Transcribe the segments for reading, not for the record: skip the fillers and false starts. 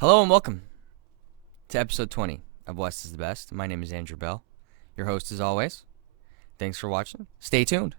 Hello and welcome to episode 20 of West is the Best. My name is Andrew Bell, your host as always. Thanks for watching. Stay tuned.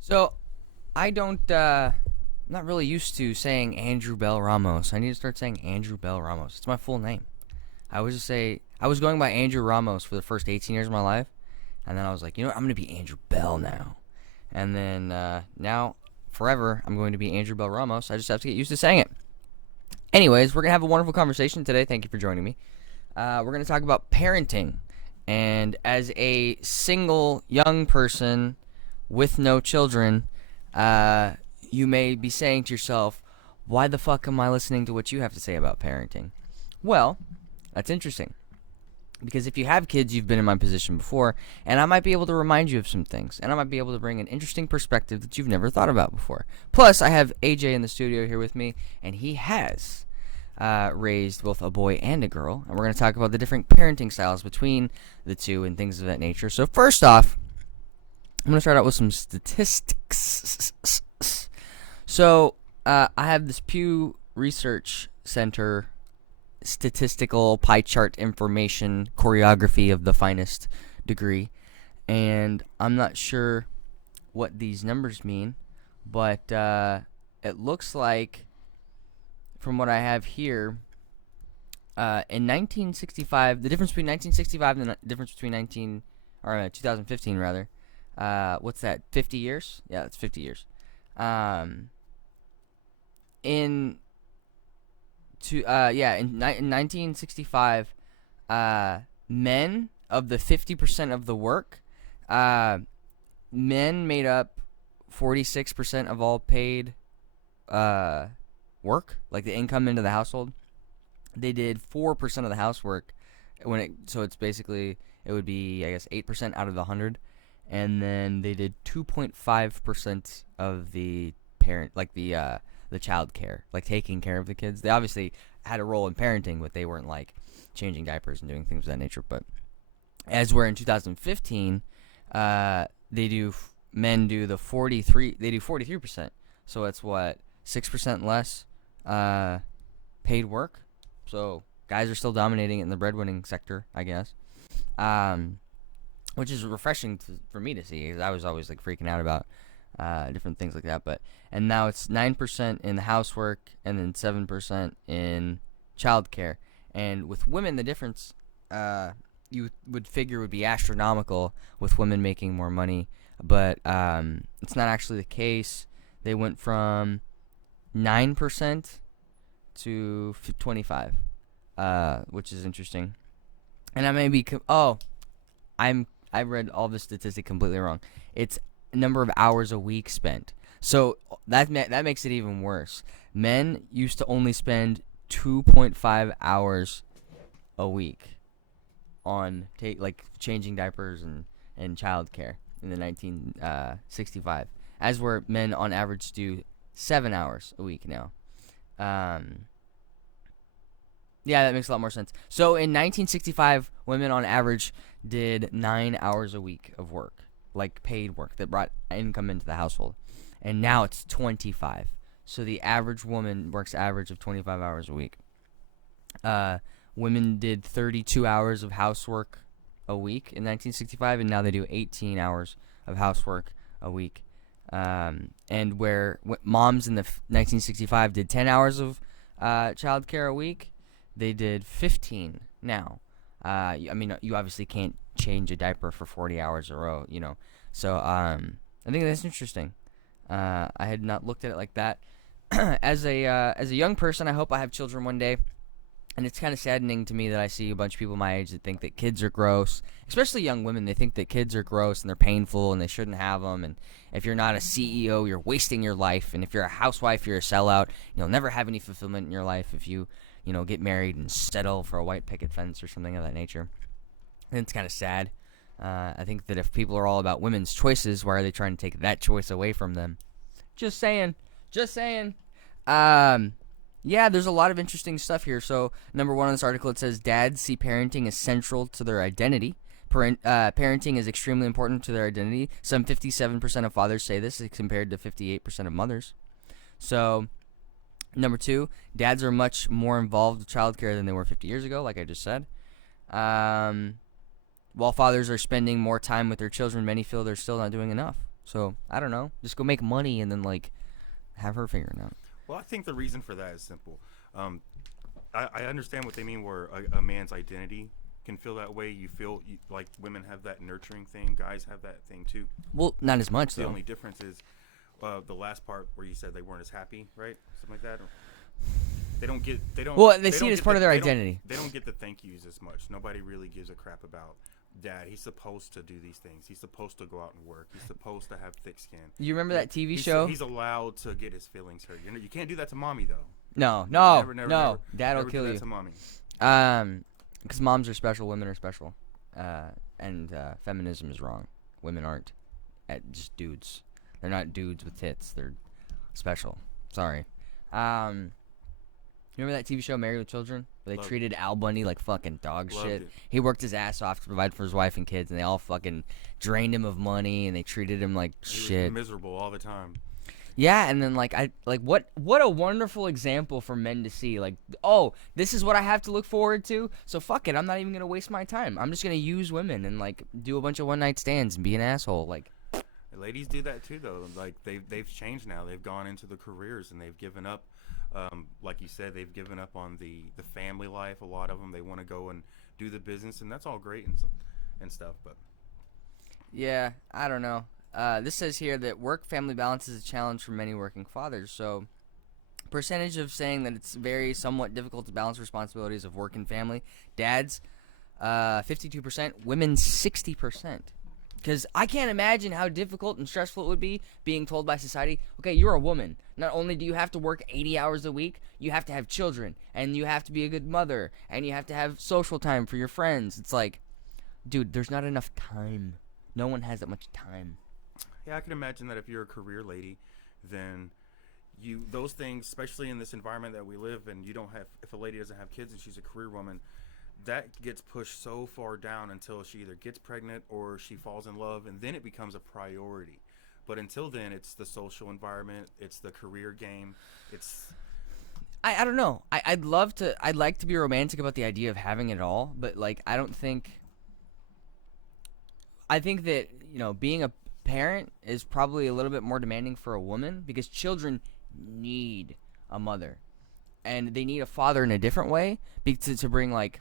So, I'm not really used to saying Andrew Bell Ramos. I need to start saying Andrew Bell Ramos. It's my full name. I was going by Andrew Ramos for the first 18 years of my life, and then I was like, I'm going to be Andrew Bell now. And then now, forever, I'm going to be Andrew Bell Ramos. I just have to get used to saying it. Anyways, we're going to have a wonderful conversation today. Thank you for joining me. We're going to talk about parenting. And as a single young person with no children, you may be saying to yourself, why the fuck am I listening to what you have to say about parenting? Well, that's interesting. Because if you have kids, you've been in my position before, and I might be able to remind you of some things, and I might be able to bring an interesting perspective that you've never thought about before. Plus, I have AJ in the studio here with me, and he has raised both a boy and a girl, and we're going to talk about the different parenting styles between the two and things of that nature. So first off, I'm going to start out with some statistics. So, I have this Pew Research Center statistical pie chart information choreography of the finest degree, and I'm not sure what these numbers mean, but it looks like, from what I have here, in 1965, the difference between 1965 and the difference between 2015 rather, what's that, 50 years? Yeah, that's 50 years. In 1965, men of the 50% of the work, men made up 46% of all paid work, like the income into the household. They did 4% of the housework so it's basically, it would be, I guess, 8% out of the 100. And then they did 2.5% of the parent, like the child care, like taking care of the kids. They obviously had a role in parenting, but they weren't like changing diapers and doing things of that nature. But as we're in 2015, men do 43%. So it's what, 6% less paid work. So guys are still dominating it in the breadwinning sector, I guess. Which is refreshing for me to see, because I was always like freaking out about different things like that. And now it's 9% in the housework, and then 7% in childcare. And with women, the difference you would figure would be astronomical, with women making more money, but it's not actually the case. They went from 9% to 25%, which is interesting. And I may be I read all the statistic completely wrong. It's number of hours a week spent. So that makes it even worse. Men used to only spend 2.5 hours a week on changing diapers and childcare in the 1965, as where men on average do 7 hours a week now. Yeah, that makes a lot more sense. So in 1965, women on average did 9 hours a week of work, like paid work that brought income into the household. And now it's 25. So the average woman works average of 25 hours a week. Women did 32 hours of housework a week in 1965, and now they do 18 hours of housework a week. And where moms in the 1965 did 10 hours of childcare a week, they did 15 now. I mean, you obviously can't change a diaper for 40 hours in a row, So I think that's interesting. I had not looked at it like that. As a young person, I hope I have children one day. And it's kind of saddening to me that I see a bunch of people my age that think that kids are gross, especially young women. They think that kids are gross and they're painful and they shouldn't have them. And if you're not a CEO, you're wasting your life. And if you're a housewife, you're a sellout. You'll never have any fulfillment in your life if you get married and settle for a white picket fence or something of that nature. And it's kind of sad. I think that if people are all about women's choices, why are they trying to take that choice away from them? Just saying. Yeah, there's a lot of interesting stuff here. So, number one on this article, it says dads see parenting as central to their identity. Parenting is extremely important to their identity. Some 57% of fathers say this, compared to 58% of mothers. So, number two, dads are much more involved with childcare than they were 50 years ago, like I just said. While fathers are spending more time with their children, many feel they're still not doing enough. So, I don't know. Just go make money and then, like, have her figure it out. Well, I think the reason for that is simple. I understand what they mean, where a man's identity can feel that way. You feel like women have that nurturing thing, guys have that thing too. Well, not as much, The though. only difference is the last part where you said they weren't as happy, right? Something like that. They don't get. They don't. Well, they see don't it as get part the- of their they don't- identity. They don't get the thank yous as much. Nobody really gives a crap about dad. He's supposed to do these things. He's supposed to go out and work. He's supposed to have thick skin. You remember that TV He's- show? He's allowed to get his feelings hurt. You can't do that to mommy though. No. Never, never, No. never, Dad will never kill do that you. to mommy. Because moms are special, women are special, and feminism is wrong. Women aren't just dudes. They're not dudes with tits. They're special. Sorry. You remember that TV show Married with Children, where they Loved treated Al Bundy like fucking dog Loved shit? it. He worked his ass off to provide for his wife and kids, and they all fucking drained him of money, and they treated him like He shit. was miserable all the time. Yeah, and then what a wonderful example for men to see. Like, oh, this is what I have to look forward to. So fuck it, I'm not even gonna waste my time. I'm just gonna use women and like do a bunch of one night stands and be an asshole. Like, Ladies do that too, though. Like they've changed now. They've gone into the careers and they've given up. Like you said, they've given up on the family life. A lot of them, they want to go and do the business, and that's all great and stuff. But yeah, I don't know. This says here that work-family balance is a challenge for many working fathers. So, percentage of saying that it's very somewhat difficult to balance responsibilities of work and family. Dads, 52%. Women, 60%. Because I can't imagine how difficult and stressful it would be being told by society, okay, you're a woman. Not only do you have to work 80 hours a week, you have to have children, and you have to be a good mother, and you have to have social time for your friends. It's like, dude, there's not enough time. No one has that much time. yeah, I can imagine that if you're a career lady, then those things, especially in this environment that we live in, you don't have. If a lady doesn't have kids and she's a career woman, that gets pushed so far down until she either gets pregnant or she falls in love, and then it becomes a priority. But until then, it's the social environment, it's the career game, it's I don't know. I'd like to be romantic about the idea of having it all, but like I think that, being a parent is probably a little bit more demanding for a woman because children need a mother and they need a father in a different way to bring like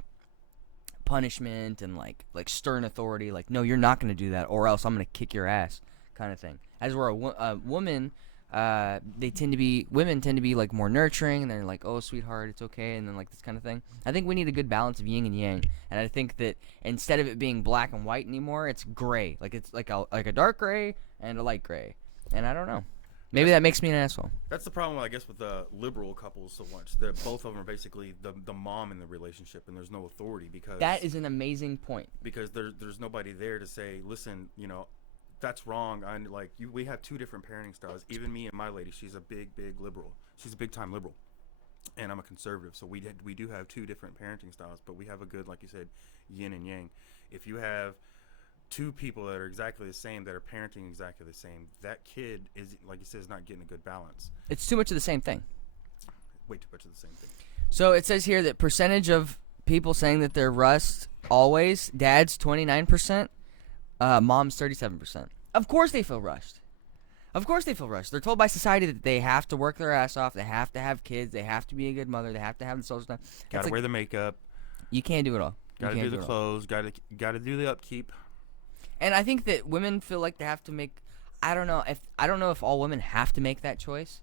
punishment and like stern authority, like, no, you're not going to do that or else I'm going to kick your ass kind of thing. As where a woman, women tend to be like more nurturing, and they're like, oh sweetheart, it's okay, and then like this kind of thing. I think we need a good balance of yin and yang, and I think that instead of it being black and white anymore, it's gray. Like it's like a dark gray and a light gray, and I don't know. Maybe that makes me an asshole. that's the problem, I guess, with the liberal couples so much. That both of them are basically the mom in the relationship, and there's no authority because That is an amazing point. because there's nobody there to say, listen, that's wrong. We have two different parenting styles. Even me and my lady, she's a big liberal. She's a big time liberal, and I'm a conservative. So we do have two different parenting styles, but we have a good, like you said, yin and yang. If you have two people that are exactly the same, that are parenting exactly the same, that kid is, like you said, is not getting a good balance. It's too much of the same thing. Way too much of the same thing. So it says here that percentage of people saying that they're rust always, dads 29%, moms 37%. Of course they feel rushed. Of course they feel rushed. They're told by society that they have to work their ass off, they have to have kids, they have to be a good mother, they have to have the social time. Gotta wear the makeup. You can't do it all. Gotta do the clothes. Gotta do the upkeep. And I think that women feel like they have to make. I don't know if all women have to make that choice.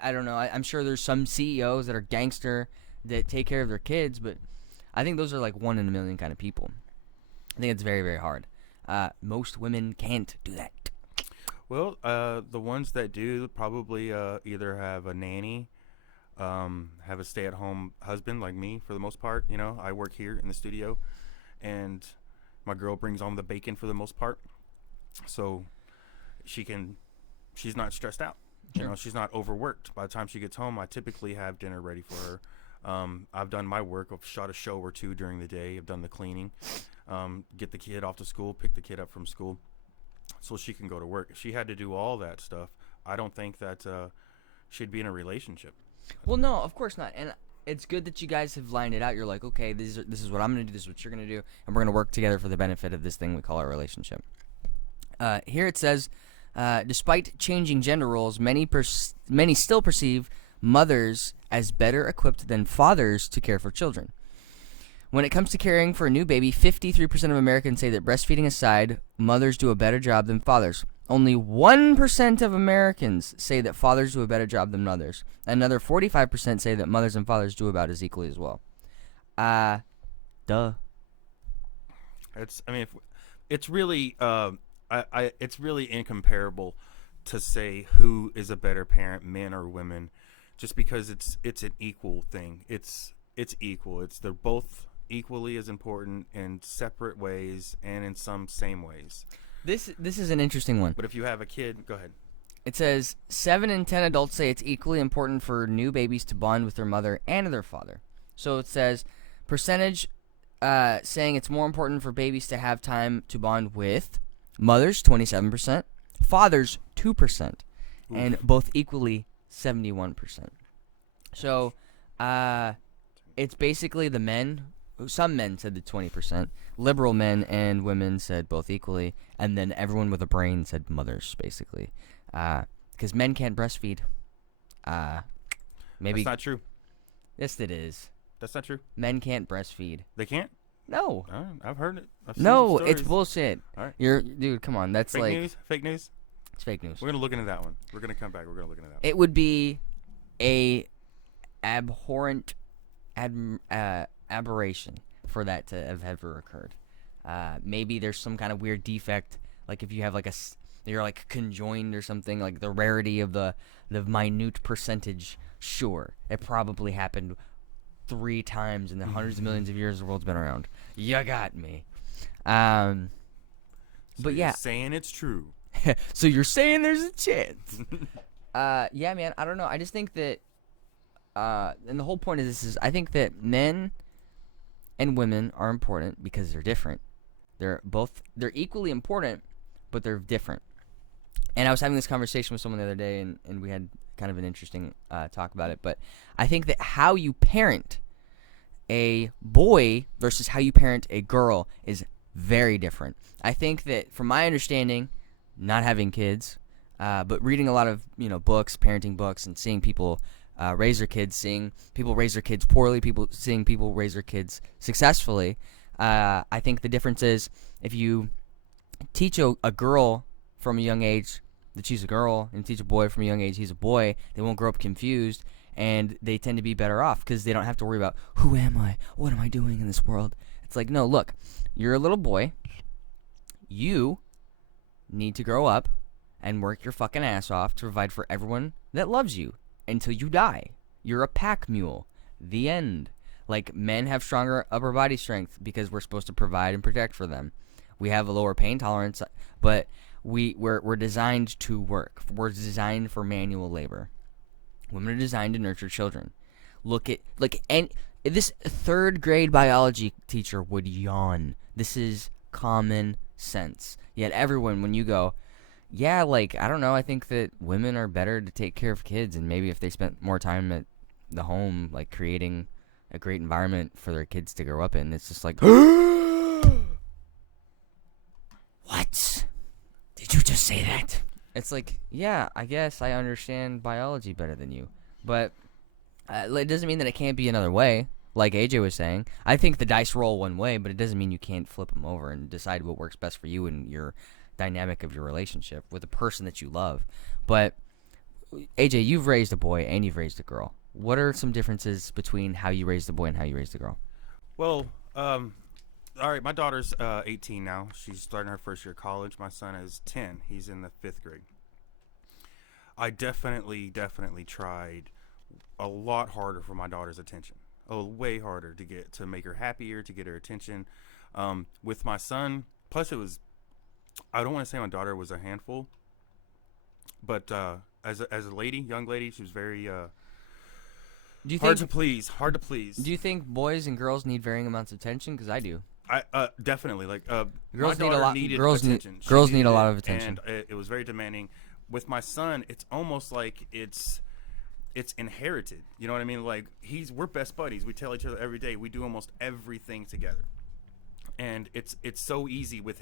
I don't know. I'm sure there's some CEOs that are gangster that take care of their kids, but I think those are like 1 in a million kind of people. I think it's very, very hard. Most women can't do that. Well, the ones that do probably either have a nanny, have a stay-at-home husband like me for the most part. I work here in the studio, and my girl brings home the bacon for the most part, so she's not stressed out. You know, she's not overworked. By the time she gets home, I typically have dinner ready for her. I've done my work. I've shot a show or two during the day. I've done the cleaning, get the kid off to school, pick the kid up from school, so she can go to work. If she had to do all that stuff, I don't think that she'd be in a relationship. Well, no, of course not. And it's good that you guys have lined it out. You're like, okay, this is what I'm going to do, this is what you're going to do, and we're going to work together for the benefit of this thing we call our relationship. Here it says, despite changing gender roles, many still perceive mothers as better equipped than fathers to care for children. When it comes to caring for a new baby, 53% of Americans say that breastfeeding aside, mothers do a better job than fathers. Only 1% of Americans say that fathers do a better job than mothers. Another 45% say that mothers and fathers do about as equally as well. Duh. It's really it's really incomparable to say who is a better parent, men or women, just because it's an equal thing. It's equal. They're both equally as important in separate ways and in some same ways. This is an interesting one. But if you have a kid, go ahead. It says 7 in 10 adults say it's equally important for new babies to bond with their mother and their father. So it says percentage saying it's more important for babies to have time to bond with mothers, 27%, fathers, 2%, and both equally 71%. So it's basically the men. Some men said the 20%. Liberal men and women said both equally. And then everyone with a brain said mothers, basically. Because men can't breastfeed. Maybe. That's not true. Yes, it is. That's not true. Men can't breastfeed. They can't? No. I've heard it. I've seen No, some it's stories. bullshit. All right. Dude, come on. That's Fake news? Fake news? It's fake news. We're going to look into that one. We're going to come back. We're going to look into that one. It would be a abhorrent aberration for that to have ever occurred. Maybe there's some kind of weird defect, like if you have you're like conjoined or something, like the rarity of the minute percentage. Sure, it probably happened 3 times in the hundreds of millions of years the world's been around. You got me. So but you're yeah, saying it's true. so you're saying there's a chance. Yeah, man. I don't know. I just think that, and the whole point of this is, I think that men and women are important because they're different. They're equally important, but they're different. And I was having this conversation with someone the other day, and we had kind of an interesting talk about it. But I think that how you parent a boy versus how you parent a girl is very different. I think that, from my understanding, not having kids, but reading a lot of books, parenting books, and seeing people raise their kids, seeing people raise their kids poorly, seeing people raise their kids successfully. I think the difference is if you teach a girl from a young age that she's a girl and teach a boy from a young age he's a boy, they won't grow up confused, and they tend to be better off because they don't have to worry about, who am I? What am I doing in this world? It's like, no, look, you're a little boy. You need to grow up and work your fucking ass off to provide for everyone that loves you until you die. You're a pack mule. The end. Like, men have stronger upper body strength because we're supposed to provide and protect for them. We have a lower pain tolerance, but we're designed to work. We're designed for manual labor. Women are designed to nurture children. And this 3rd grade biology teacher would yawn. This is common sense. Yet everyone, when you go, yeah, I don't know, I think that women are better to take care of kids, and maybe if they spent more time at the home, creating a great environment for their kids to grow up in, it's just like, what? Did you just say that? It's like, yeah, I guess I understand biology better than you, but it doesn't mean that it can't be another way. Like AJ was saying, I think the dice roll one way, but it doesn't mean you can't flip them over and decide what works best for you and your dynamic of your relationship with the person that you love. But AJ, you've raised a boy and you've raised a girl. What are some differences between how you raised a boy and how you raised a girl? Well, all right, my daughter's 18 now. She's starting her first year of college. My son is 10. He's in the 5th grade. I definitely tried a lot harder for my daughter's attention. Way harder to make her happier, to get her attention. With my son, plus I don't want to say my daughter was a handful, but as a lady, young lady, she was very Do you hard think to please. Hard to please. Do you think boys and girls need varying amounts of attention? Because I do. I definitely like Girls my need a daughter lot. needed Girls need attention. She girls need needed a lot it, of attention. and it was very demanding. With my son, it's almost like it's inherited. You know what I mean? Like we're best buddies. We tell each other every day. We do almost everything together. And it's so easy with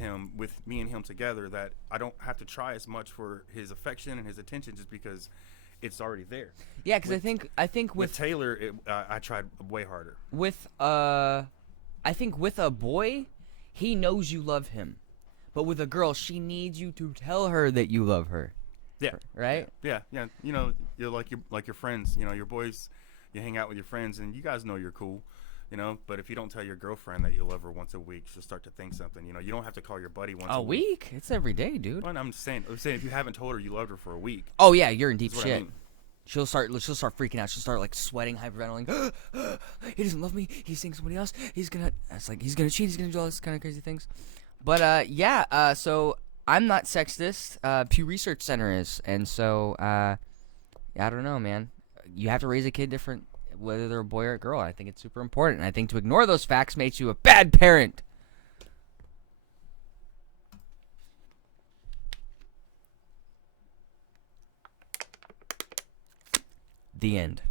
me and him together, that I don't have to try as much for his affection and his attention, just because it's already there. Yeah, because I think With with Taylor, I tried way harder. I think with a boy, he knows you love him, but with a girl, she needs you to tell her that you love her. Yeah. Right? Yeah. You know, you're like your friends. You know, your boys. You hang out with your friends, and you guys know you're cool. You know, but if you don't tell your girlfriend that you love her once a week, she'll start to think something. You know, you don't have to call your buddy once a A week? It's every day, dude. Well, I'm saying if you haven't told her you loved her for a week, Oh yeah, you're in deep that's what shit. I mean. She'll start freaking out. She'll start like sweating, hyperventilating. He doesn't love me. He's seeing somebody else. He's gonna cheat. He's gonna do all this kind of crazy things. But yeah. So I'm not sexist. Pew Research Center is, and so I don't know, man. You have to raise a kid different, whether they're a boy or a girl. I think it's super important. And I think to ignore those facts makes you a bad parent. The end.